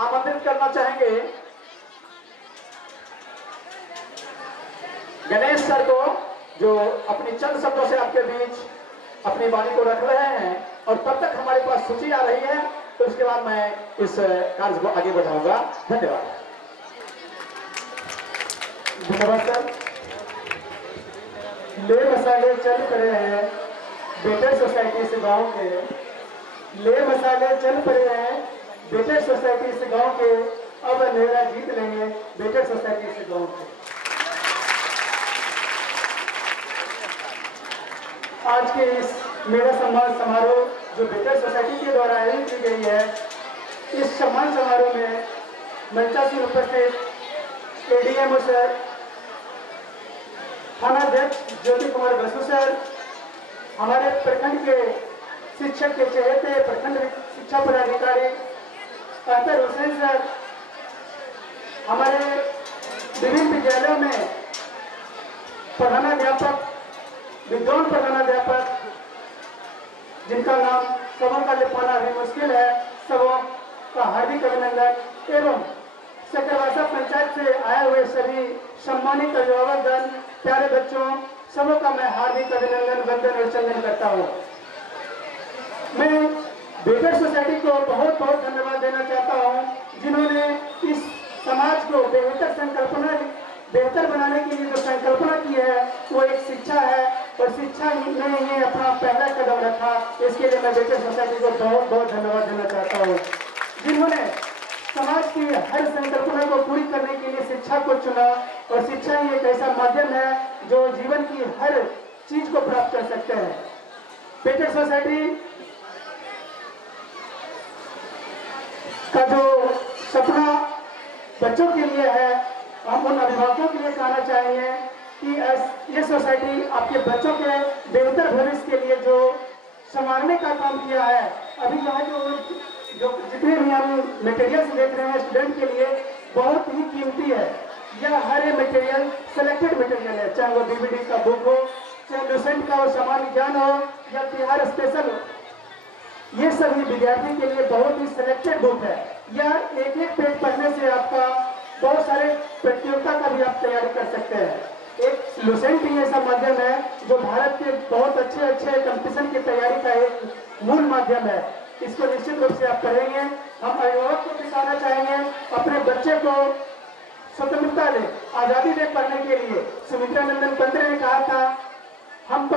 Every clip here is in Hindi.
आमंत्रित करना चाहेंगे गणेश सर को, जो अपनी चंद शब्दों से आपके बीच अपनी वाणी को रख रहे हैं। और तब तक हमारे पास सूची आ रही है, तो उसके बाद मैं इस कार्य को आगे बढ़ाऊंगा। धन्यवाद। धन्यवाद सर। ले मसाले चल पड़े हैं बेटर सोसाइटी से गांव के, ले मसाले चल पड़े हैं बेटर सोसाइटी से गांव के, अब अंधेरा जीत लेंगे बेटर सोसाइटी से गांव के। आज के इस मेरा सम्मान समारोह जो बेटर सोसाइटी के द्वारा आयोजित की गई है, इस सम्मान समारोह में मंचासीन उपस्थित एडीएमओ सर, थानाध्यक्ष ज्योति कुमार बसु सर, हमारे प्रखंड के शिक्षक के चहेते प्रखंड शिक्षा पदाधिकारी अख्तर हुसैन सर, हमारे विभिन्न विद्यालयों में प्रधानाध्यापक, विद्वान प्रधानाध्यापक, जिनका नाम सबों का ले पाना भी मुश्किल है, सबों का हार्दिक अभिनंदन। एवं सकरवासा पंचायत से आए हुए सभी सम्मानित अभिभावकगण, प्यारे बच्चों, सबों का मैं हार्दिक अभिनंदन, वंदन और चंदन करता हूँ। मैं बेटर सोसाइटी को बहुत बहुत धन्यवाद देना चाहता हूँ, जिन्होंने इस समाज को बेहतर बनाने के लिए जो संकल्पना की है, वो एक शिक्षा है, और शिक्षा में ही अपना पहला कदम रखा। इसके लिए मैं बेटर सोसाइटी को बहुत बहुत धन्यवाद देना चाहता हूँ, जिन्होंने समाज की हर संकल्पना को पूरी करने के लिए शिक्षा को चुना। और शिक्षा ही एक ऐसा माध्यम है जो जीवन की हर चीज को प्राप्त कर सकते हैं। बेटर सोसाइटी का जो सपना बच्चों के लिए है, हम उन अभिभावकों के लिए कहना चाहेंगे कि ये सोसाइटी आपके बच्चों के बेहतर भविष्य के लिए जो संवारने का काम किया है, अभी यहाँ जो जितने भी हम मटेरियल्स देख रहे हैं स्टूडेंट के लिए, बहुत ही कीमती है। यह हर मटेरियल सिलेक्टेड मटेरियल है, चाहे वो डीवीडी का बुक हो, चाहे लुसेंट का वो सामान्य ज्ञान हो, या तिहार स्पेशल हो, ये सभी विद्यार्थी के लिए बहुत ही सिलेक्टेड बुक है। यह एक एक पेज पढ़ने से आपका बहुत सारे प्रतियोगिता का भी आप तैयारी कर सकते हैं। एक लुसेंट ही ऐसा माध्यम है जो भारत के बहुत अच्छे कंपटीशन की तैयारी का एक मूल माध्यम है। इसको निश्चित रूप से आप पढ़ेंगे। हम अभिभावक को भी कहना चाहेंगे, अपने बच्चे को स्वतंत्रता दे, आजादी दे पढ़ने के लिए। सुमित्रा नंदन पंत ने कहा था, हम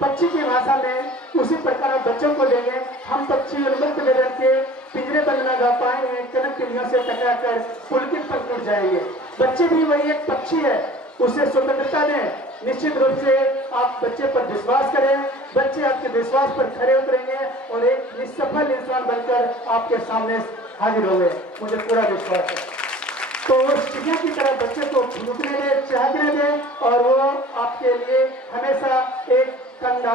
पक्षी की भाषा में उसी प्रकार आप बच्चों को देंगे। हम पक्षी उन्मुक्त विदर के पिंजरे बंद न गा पाएंगे, कनक तिलियों से टकरा कर पुलकित पर टूट जाएंगे। बच्चे भी वही एक पक्षी है, उसे स्वतंत्रता दें। निश्चित रूप से आप बच्चे पर विश्वास करें, बच्चे आपके विश्वास पर खरे उतरेंगे और एक निष्सफल इंसान बनकर आपके सामने हाजिर होंगे, मुझे पूरा विश्वास है। तो उस चिड़िया की तरह बच्चे को फूकने दे, चहकने दे, और वो आपके लिए हमेशा एक कंधा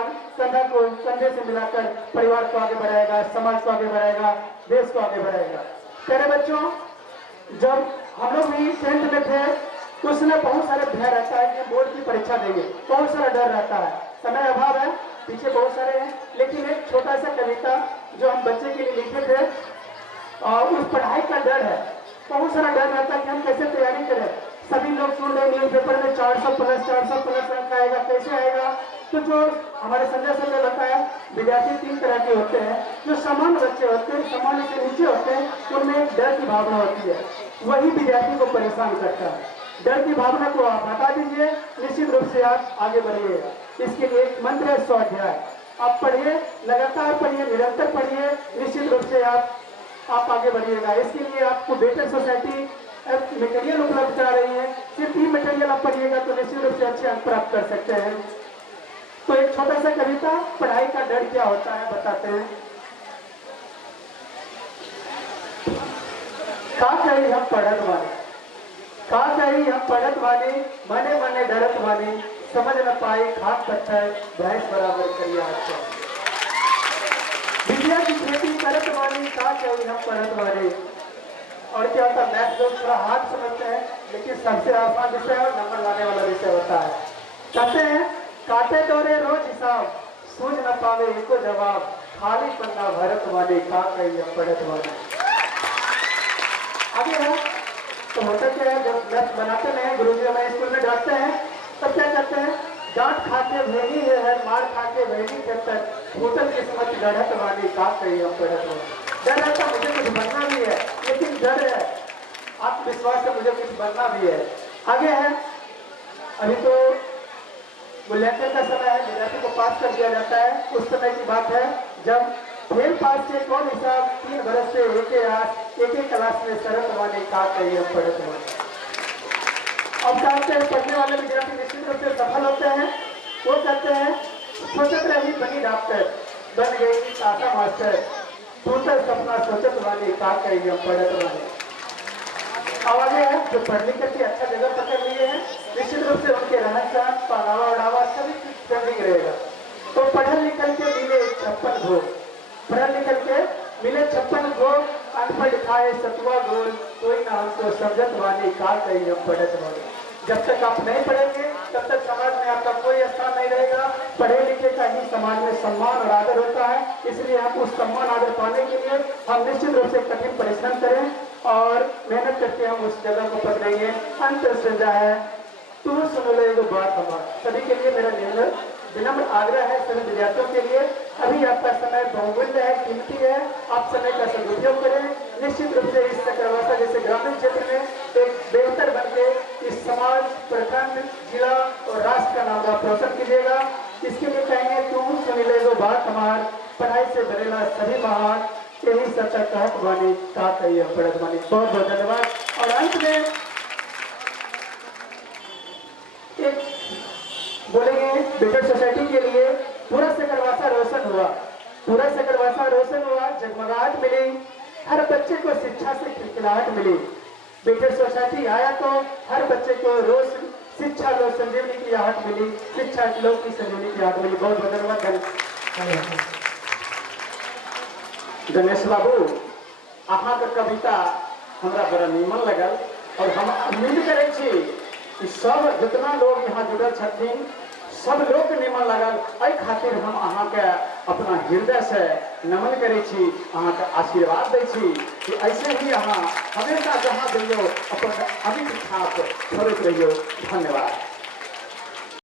को कंधे से मिलाकर परिवार को आगे बढ़ाएगा, समाज को आगे बढ़ाएगा, देश को आगे बढ़ाएगा। प्यारे बच्चों, जब हम लोग भी 10th में थे, तो उसमें बहुत सारे भय रहता है कि बोर्ड की परीक्षा देंगे, बहुत सारा डर रहता है। समय अभाव है, पीछे बहुत सारे हैं, लेकिन एक छोटा सा कविता जो हम बच्चे के लिए लिखे थे, और उस पढ़ाई का डर है, बहुत सारा डर रहता है कि हम कैसे तैयारी करें। सभी लोग सुन रहे न्यूज पेपर में 400 प्लस अंक आएगा, कैसे आएगा। तो जो हमारे संजय सर ने बताया, विद्यार्थी 3 तरह के होते हैं। जो सामान्य बच्चे होते हैं, सामान्य से नीचे होते हैं, उनमें एक डर की भावना होती है, वही विद्यार्थी को परेशान करता है। डर की भावना को आप हटा दीजिए, निश्चित रूप से आप आगे बढ़िएगा। इसके लिए एक मंत्र है, स्वाध्याय। आप पढ़िए, लगातार पढ़िए, निरंतर पढ़िए, निश्चित रूप से आप आगे बढ़िएगा। इसके लिए आपको बेटर सोसाइटी मटेरियल उपलब्ध करा रही है। सिर्फ 3 मटेरियल आप पढ़िएगा तो निश्चित रूप से अच्छे अंक प्राप्त कर सकते हैं। तो एक छोटा सा कविता, पढ़ाई का डर क्या होता है, बताते हैं। का कही हम पढ़त वाले, का कही हम पढ़त वाले, मने मने डरत वाले, समझ न पाए खाक पत्थर, भैंस बराबर करिया अच्छा। विद्या की खेती करत वाली, का कही हम पढ़त वाले। और क्या होता है, मैथ लोग थोड़ा हाथ समझते हैं, लेकिन सबसे आसान विषय और नंबर लाने वाला विषय होता है। कहते हैं, काटे दौरे रोज हिसाब, सूझ न पावे एको जवाब, खाली पन्ना भरत वाले, का कही हम पढ़त वाले। आगे है तो होता क्या है, जब लक्ष्य बनाते हैं गुरुजी हमें स्कूल में डांटते हैं तब क्या करते हैं, डांट खा के भेगी है मार खा के भेगी जब तक होटल किस्मत गढ़त वाली का कही हम पढ़त हो। डर रहता मुझे कुछ बनना भी है, लेकिन डर है आत्मविश्वास से मुझे कुछ बनना भी है। आगे है अभी तो मूल्यांकन का समय है, विद्यार्थी को पास कर दिया जाता है। उस समय की बात है जब फेल पास के कौन हिसाब 3 बरस से एक क्लास में शरत वाले का कही हम पढ़त हो। अब जानते हैं पढ़ने वाले विद्यार्थी निश्चित रूप से सफल होते हैं। वो कहते हैं सोचत रही बनी डॉक्टर, बन गई आशा मास्टर, टूटल सपना सोचत वाली का कही हम पढ़त वाले। अब आगे है जो पढ़ लिख करके अच्छा जगह पकड़ लिए हैं, निश्चित रूप से उनके रहन सहन पहनावा उड़ावा सभी ट्रेंडिंग रहेगा। तो पढ़ल लिखल के मिले 56 भोग, पढ़ल लिखल के मिले 56 भोग, अनपढ़ लिखाए सतुआ गोल, कोई ना हमको समझत वाली का कही हम पढ़त वाले। जब तक आप नहीं पढ़ेंगे तब तक समाज में आपका कोई स्थान नहीं रहेगा। पढ़े लिखे का ही समाज में सम्मान और आदर होता है, इसलिए हम उस सम्मान आदर पाने के लिए हम निश्चित रूप से कठिन परिश्रम करें और मेहनत करके हम उस जगह को पकड़ेंगे। अंत संजा है तू सुन लो एगो बात हमारा सभी के लिए मेरा विनम्र आग्रह है, सभी विद्यार्थियों के लिए अभी आपका समय बहुमूल्य है, कीमती है, आप समय का सदुपयोग करें। निश्चित रूप से इस चक्रवासा जैसे ग्रामीण क्षेत्र में एक बेहतर बन के इस समाज, प्रखंड, जिला और राष्ट्र का नाम आप रोशन कीजिएगा। इसके लिए कहेंगे तू सुन लो बात हमार, पढ़ाई से बनेला सभी महान, यही सत्ता कहत वाणी का कही पढ़त वाणी। बहुत बहुत धन्यवाद। और अंत में एक बोलेंगे बेटर सोसाइटी के लिए पूरा सकरवासा रोशन हुआ, पूरा सकरवासा रोशन हुआ, जगमगाहट मिली, हर बच्चे को शिक्षा से खिलखिलाहट मिली। बेटर सोसाइटी आया तो हर बच्चे को रोज शिक्षा लो संजीवनी की आहट मिली, शिक्षा लोग की संजीवनी की आहट मिली। बहुत बहुत धन्यवाद। गणेश बाबू अहाँ के कविता हमरा बड़ा नीमन लगल और हम उम्मीद करे छी कि सब जितना लोग यहाँ जुड़ल छथिन सब लोग के नीमन लगल। एहि खातिर हम अहाँ के अपना हृदय से नमन करे छी, अहाँ के आशीर्वाद दै छी कि ऐसे ही अहाँ हमेशा जहाँ जइयो अपन अमिट छाप छोड़ैत रहियो। धन्यवाद।